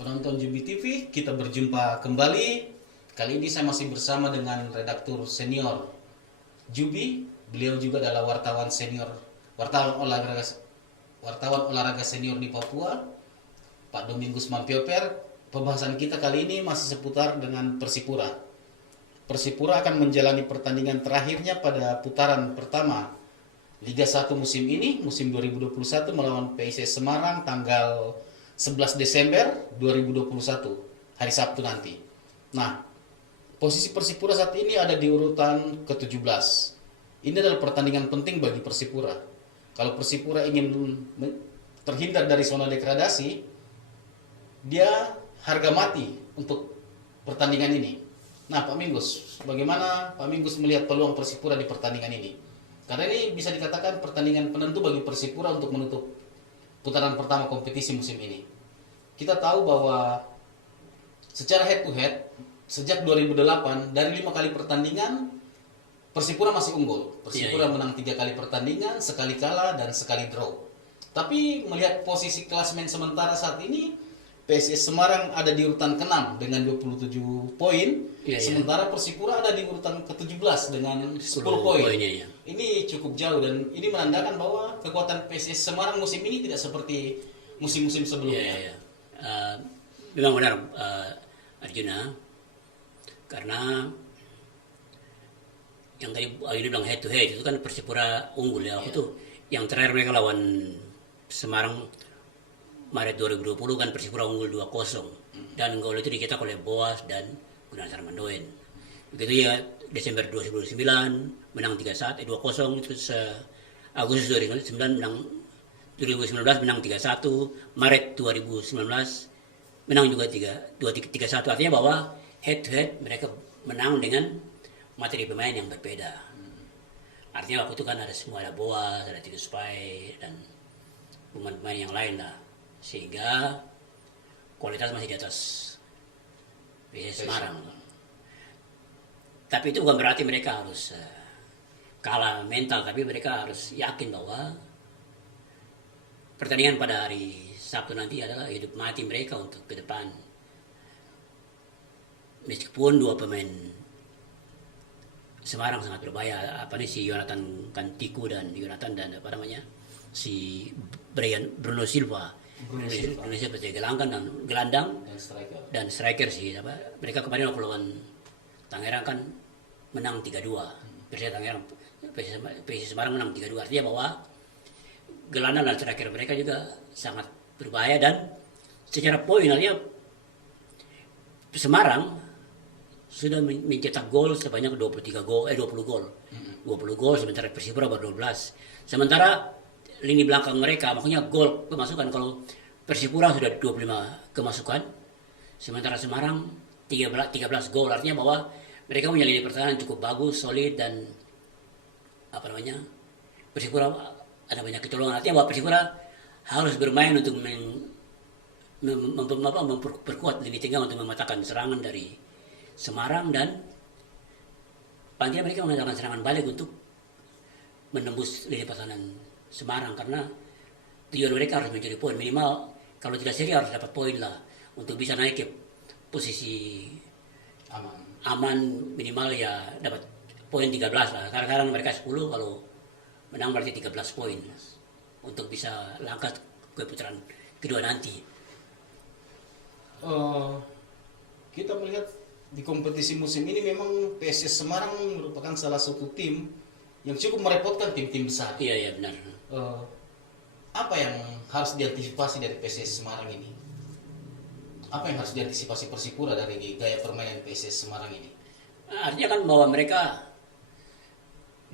Penonton Jubi TV, kita berjumpa kembali. Kali ini saya masih bersama dengan redaktur senior Jubi. Beliau juga adalah wartawan senior, wartawan olahraga senior di Papua, Pak Domingus Mampioper. Pembahasan kita kali ini masih seputar dengan Persipura. Persipura akan menjalani pertandingan terakhirnya pada putaran pertama Liga 1 musim ini, musim 2021 melawan PSS Semarang tanggal 11 Desember 2021, hari Sabtu nanti. Nah, posisi Persipura saat ini ada di urutan ke-17. Ini adalah pertandingan penting bagi Persipura. Kalau Persipura ingin terhindar dari zona degradasi, dia harga mati untuk pertandingan ini. Nah, Pak Mingus, bagaimana Pak Mingus melihat peluang Persipura di pertandingan ini? Karena ini bisa dikatakan pertandingan penentu bagi Persipura untuk menutup putaran pertama kompetisi musim ini. Kita tahu bahwa secara head to head sejak 2008 dari 5 kali pertandingan Persipura masih unggul. Persipura menang 3 kali pertandingan, sekali kalah dan sekali draw. Tapi melihat posisi klasemen sementara saat ini, PSS Semarang ada di urutan ke-6 dengan 27 poin, sementara Persipura ada di urutan ke-17 dengan 10 poin. Ini cukup jauh dan ini menandakan bahwa kekuatan PSS Semarang musim ini tidak seperti musim-musim sebelumnya. Memang benar, Arjuna, karena yang tadi Arjuna bilang head to head itu kan Persipura unggul ya. Waktu itu yang terakhir mereka lawan Semarang Maret 2020 kan Persipura unggul 2-0 dan gol itu dicetak oleh Boas dan Gunawan Sarmandoen. Begitu ya Desember 2009 menang 3-1, 2-0 itu Agustus 2019 menang 3-1, Maret 2019 menang juga 3-1. Artinya bahwa head to head mereka menang dengan materi pemain yang berbeda. Artinya waktu itu kan ada Boas, ada Titus Pai dan pemain-pemain yang lain lah. Sehingga kualitas masih di atas PSS Semarang. Tapi itu bukan berarti mereka harus kalah mental, tapi mereka harus yakin bahwa pertandingan pada hari Sabtu nanti adalah hidup mati mereka untuk ke depan. Meskipun dua pemain Semarang sangat berbahaya, si Jonathan Kantiku dan si Bruno Silva seperti gelandang dan striker sih. Mereka kemarin waktu lawan Tangerang kan menang 3-2. PSS Semarang menang 3-2. Artinya bahwa gelandang dan striker mereka juga sangat berbahaya dan secara poin artinya Semarang sudah mencetak gol sebanyak 20 gol. 20 gol sementara Persipura baru 12. Sementara lini belakang mereka, makanya gol kemasukan, kalau Persipura sudah 25 kemasukan, sementara Semarang 13 gol. Artinya bahwa mereka punya lini pertahanan cukup bagus, solid, dan Persipura ada banyak kecolongan. Artinya bahwa Persipura harus bermain untuk memperkuat lini tengah untuk mematahkan serangan dari Semarang, dan paling mereka mengadakan serangan balik untuk menembus lini pertahanan Semarang, karena tujuan mereka harus mencuri poin minimal. Kalau tidak seri harus dapat poin lah untuk bisa naik ke posisi aman minimal ya dapat poin 13 lah. Sekarang mereka 10, kalau menang berarti 13 poin untuk bisa langkah ke putaran kedua nanti. Kita melihat di kompetisi musim ini memang PSS Semarang merupakan salah satu tim yang cukup merepotkan tim-tim besar. Iya benar. Apa yang harus diantisipasi dari PSS Semarang ini? Apa yang harus diantisipasi Persipura dari gaya permainan PSS Semarang ini? Artinya kan bahwa mereka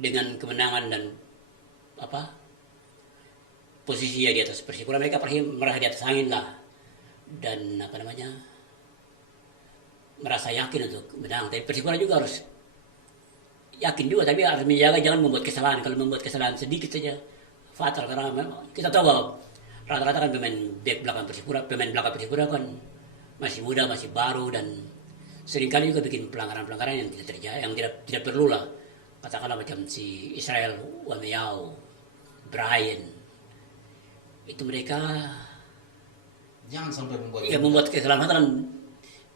dengan kemenangan dan posisi di atas Persipura, mereka merasa di atas angin lah, dan merasa yakin untuk menang. Tapi Persipura juga harus yakin juga, tapi harus menjaga jangan membuat kesalahan. Kalau membuat kesalahan sedikit saja fatal, karena kita tahu bahwa rata-rata kan pemain belakang Persipura kan masih muda, masih baru, dan seringkali juga bikin pelanggaran-pelanggaran yang tidak perlu lah. Katakanlah macam si Israel Wameyao, Brian, itu mereka Jangan sampai membuat ya membuat keselamatan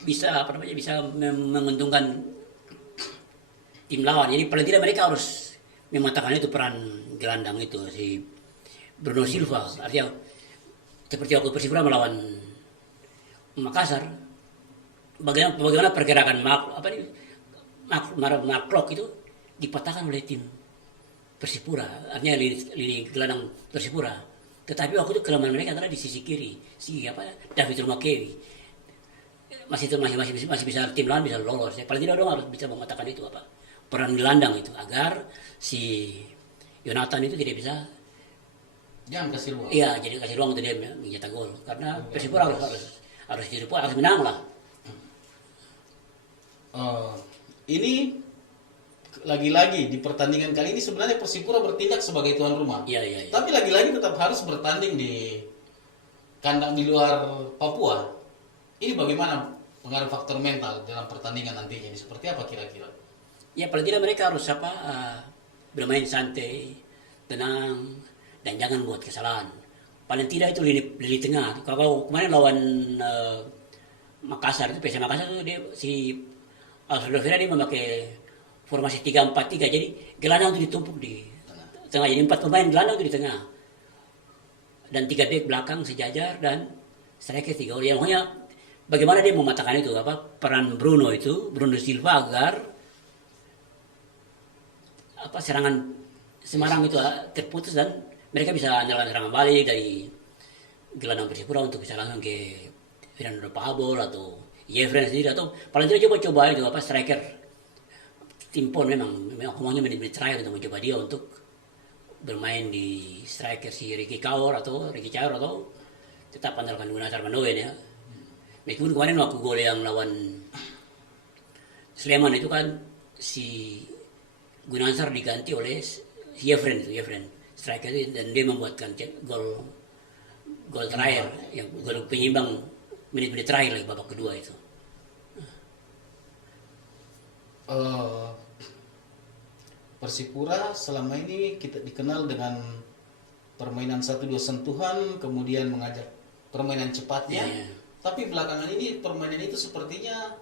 bisa apa namanya bisa menguntungkan tim lawan. Jadi paling tidak mereka harus mematahkan itu peran gelandang itu si Bruno Silva. Artinya seperti waktu Persipura melawan Makassar, bagaimana pergerakan Mark itu dipatahkan oleh tim Persipura, artinya lini gelandang Persipura. Tetapi waktu itu kelemahan mereka adalah di sisi kiri, David Rumakewi. Masih bisa tim lawan bisa lolos. Ya, paling tidak dong harus bisa mematahkan itu peran gelandang itu agar si Yonatan itu tidak bisa. Jangan kasih ruang. Iya, jadi kasih ruang untuk dia mencetak gol. Karena Persipura harus menang lah. Ini lagi-lagi di pertandingan kali ini sebenarnya Persipura bertindak sebagai tuan rumah. Iya. Tapi lagi-lagi tetap harus bertanding di kandang di luar Papua. Ini bagaimana pengaruh faktor mental dalam pertandingan nantinya ini? Seperti apa kira-kira? Ya paling tidak mereka harus bermain santai, tenang, dan jangan buat kesalahan. Paling tidak itu lini tengah. Kalau kemarin lawan Makassar itu PSM Makassar itu si Alfredo Vera dia memakai formasi 3-4-3, jadi gelandang itu ditumpuk di tengah. Jadi 4 pemain gelandang itu di tengah dan 3 back belakang sejajar dan striker 3 orang. Pokoknya bagaimana dia mematahkan itu peran Bruno Silva agar serangan Semarang itu terputus dan mereka bisa andalan serangan balik dari gelandang Persipura untuk bisa langsung ke Fernando Pabol atau Jeffrey sendiri, atau paling tidak coba itu striker Timpon memang maunya menit-menit terakhir untuk mencoba dia untuk bermain di striker si Ricky Caur atau tetap andalkan Gunnar Armandoen ya. Meskipun kemarin waktu gol yang lawan Sleman itu kan si Gunansar diganti oleh si Jeffrey striker itu, dan dia membuatkan gol terakhir yang gol penyimbang menit-menit terakhir lagi babak kedua itu. Persipura selama ini kita dikenal dengan permainan 1-2 sentuhan, kemudian mengajak permainan cepatnya. Tapi belakangan ini permainan itu sepertinya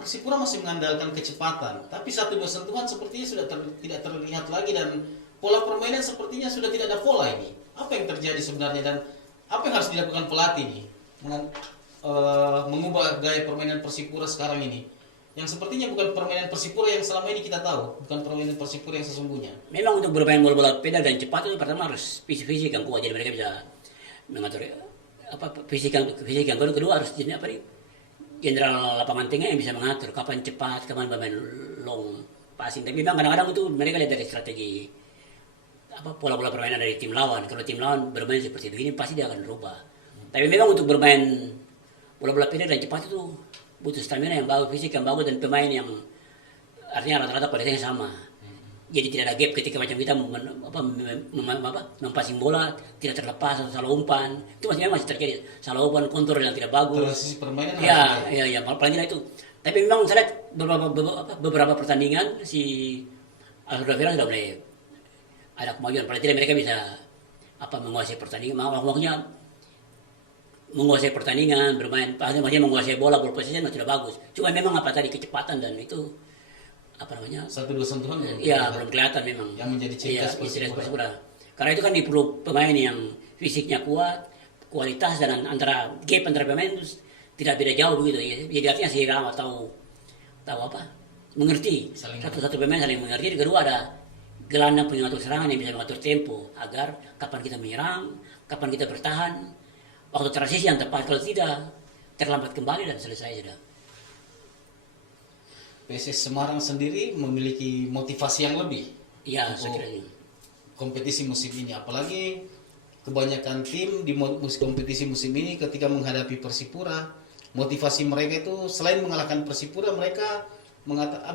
Persipura masih mengandalkan kecepatan. Tapi 1-2 sentuhan sepertinya sudah tidak terlihat lagi, dan pola permainan sepertinya sudah tidak ada pola ini. Apa yang terjadi sebenarnya dan apa yang harus dilakukan pelatih ini mengubah gaya permainan Persipura sekarang ini? Yang sepertinya bukan permainan Persipura yang selama ini kita tahu, bukan permainan Persipura yang sesungguhnya. Memang untuk bermain bola-bola pedal dan cepat itu pertama harus fisik yang kuat, jadi mereka bisa mengatur fisik yang kuat. Kedua harus jenderal lapangan tengah yang bisa mengatur kapan cepat, kapan bermain long passing. Tapi memang kadang-kadang itu mereka lihat dari strategi pola-pola permainan dari tim lawan. Kalau tim lawan bermain seperti begini pasti dia akan berubah. Tapi memang untuk bermain bola-bola pedal dan cepat itu butuh stamina yang bagus, fisik yang bagus, dan pemain yang artinya rata-rata kualitasnya sama. Jadi tidak ada gap ketika macam kita mempassing bola tidak terlepas atau salah umpan. Itu masih terjadi. Salah umpan, kontrol yang tidak bagus. Terus permainan ya, paling tidak itu. Tapi memang saya lihat beberapa pertandingan si Alfredo Vera sudah mulai ada kemajuan. Paling tidak mereka bisa menguasai pertandingan. Maksudnya menguasai pertandingan, bermain, maksudnya menguasai bola posisinya sudah bagus. Cuma memang tadi kecepatan dan itu 1-2 sentuhan belum kelihatan memang. Yang menjadi ciri khas Persipura. Karena itu kan diperlu pemain yang fisiknya kuat, kualitas, dan antara pemain itu tidak beda jauh begitu. Jadi artinya si Rama tahu mengerti. Satu pemain saling mengerti. Kedua ada gelandang pengatur serangan yang bisa mengatur tempo agar kapan kita menyerang, kapan kita bertahan. Waktu transisi yang tepat, kalau tidak terlambat kembali dan selesai sudah. PSS Semarang sendiri memiliki motivasi yang lebih untuk kompetisi musim ini, apalagi kebanyakan tim di kompetisi musim ini ketika menghadapi Persipura, motivasi mereka itu selain mengalahkan Persipura, mereka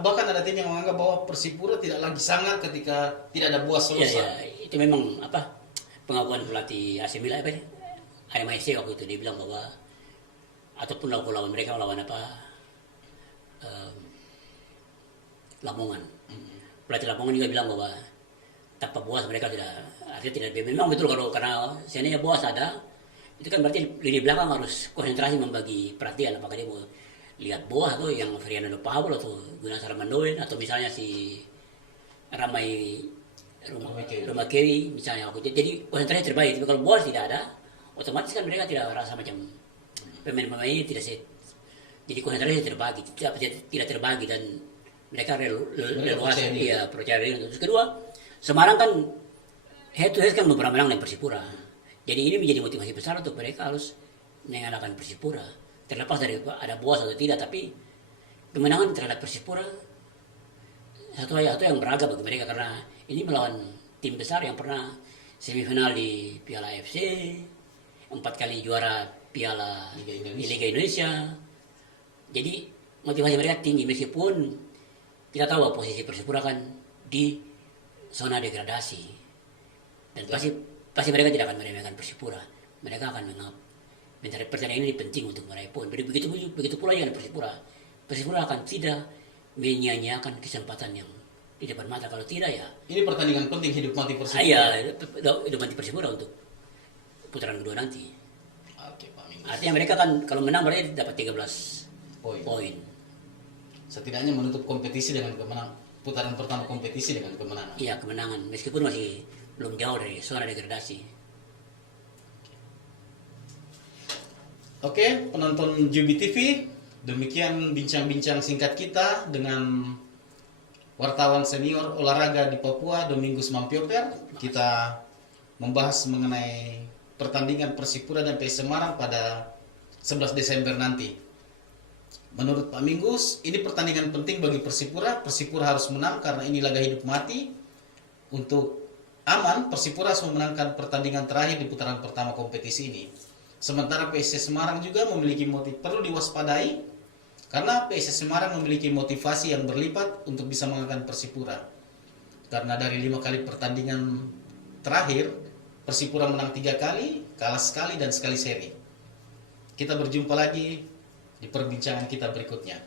bahkan ada tim yang menganggap bahwa Persipura tidak lagi sangar ketika tidak ada Boas Solosa. Itu memang pengakuan pelatih AC Milan AMIC waktu itu, dia bilang bahwa ataupun lawan mereka melawan Lamongan. Pelatih Lamongan juga bilang bahwa tanpa Boas mereka tidak, artinya tidak. Memang betul karena seandainya Boas ada, Itu kan berarti lini belakang harus konsentrasi membagi perhatian, apakah dia mau lihat Boas atau yang Fernando Pablo atau Gunnar Sarmandoen atau misalnya si Ramai Rumah Kewi misalnya. Jadi konsentrasi terbaik. Tapi kalau Boas tidak ada, otomatis kan mereka tidak rasa macam pemain-pemain ini tidak set. Jadi konsentrasi terbagi, tidak terbagi dan mereka leluasa dia percaya diri. Terus kedua, Semarang kan head to head kan belum pernah menang dengan Persipura. Jadi ini menjadi motivasi besar untuk mereka harus mengalahkan Persipura. Terlepas dari ada Boas atau tidak, tapi kemenangan terhadap Persipura satu yang berharga bagi mereka karena ini melawan tim besar yang pernah semifinal di Piala AFC, 4 kali juara Piala Liga Indonesia. Jadi motivasi mereka tinggi meskipun kita tahu bahwa posisi Persipura kan di zona degradasi dan pasti mereka tidak akan meremehkan Persipura. Mereka akan mencari pertandingan ini penting untuk meraih poin. Begitu pula dengan Persipura. Persipura akan tidak menyia-nyiakan kesempatan yang di depan mata. Kalau tidak ya ini pertandingan penting hidup mati Persipura. Iya, hidup mati Persipura untuk putaran kedua nanti. Oke, Pak Minggu. Artinya mereka kan kalau menang berarti dapat 13 poin. Setidaknya menutup kompetisi dengan kemenangan. Putaran pertama kompetisi dengan kemenangan. Iya, kemenangan meskipun masih belum jauh dari zona degradasi. Oke, penonton Jubi TV, demikian bincang-bincang singkat kita dengan wartawan senior olahraga di Papua, Domingus Mampioper. Kita membahas mengenai pertandingan Persipura dan PS Semarang pada 11 Desember nanti. Menurut Pak Minggus, ini pertandingan penting bagi Persipura. Persipura harus menang karena ini laga hidup mati. Untuk aman, Persipura harus memenangkan pertandingan terakhir di putaran pertama kompetisi ini. Sementara PSS Semarang juga memiliki perlu diwaspadai karena PSS Semarang memiliki motivasi yang berlipat untuk bisa mengalahkan Persipura. Karena dari 5 kali pertandingan terakhir, Persipura menang 3 kali, kalah sekali dan sekali seri. Kita berjumpa lagi di perbincangan kita berikutnya.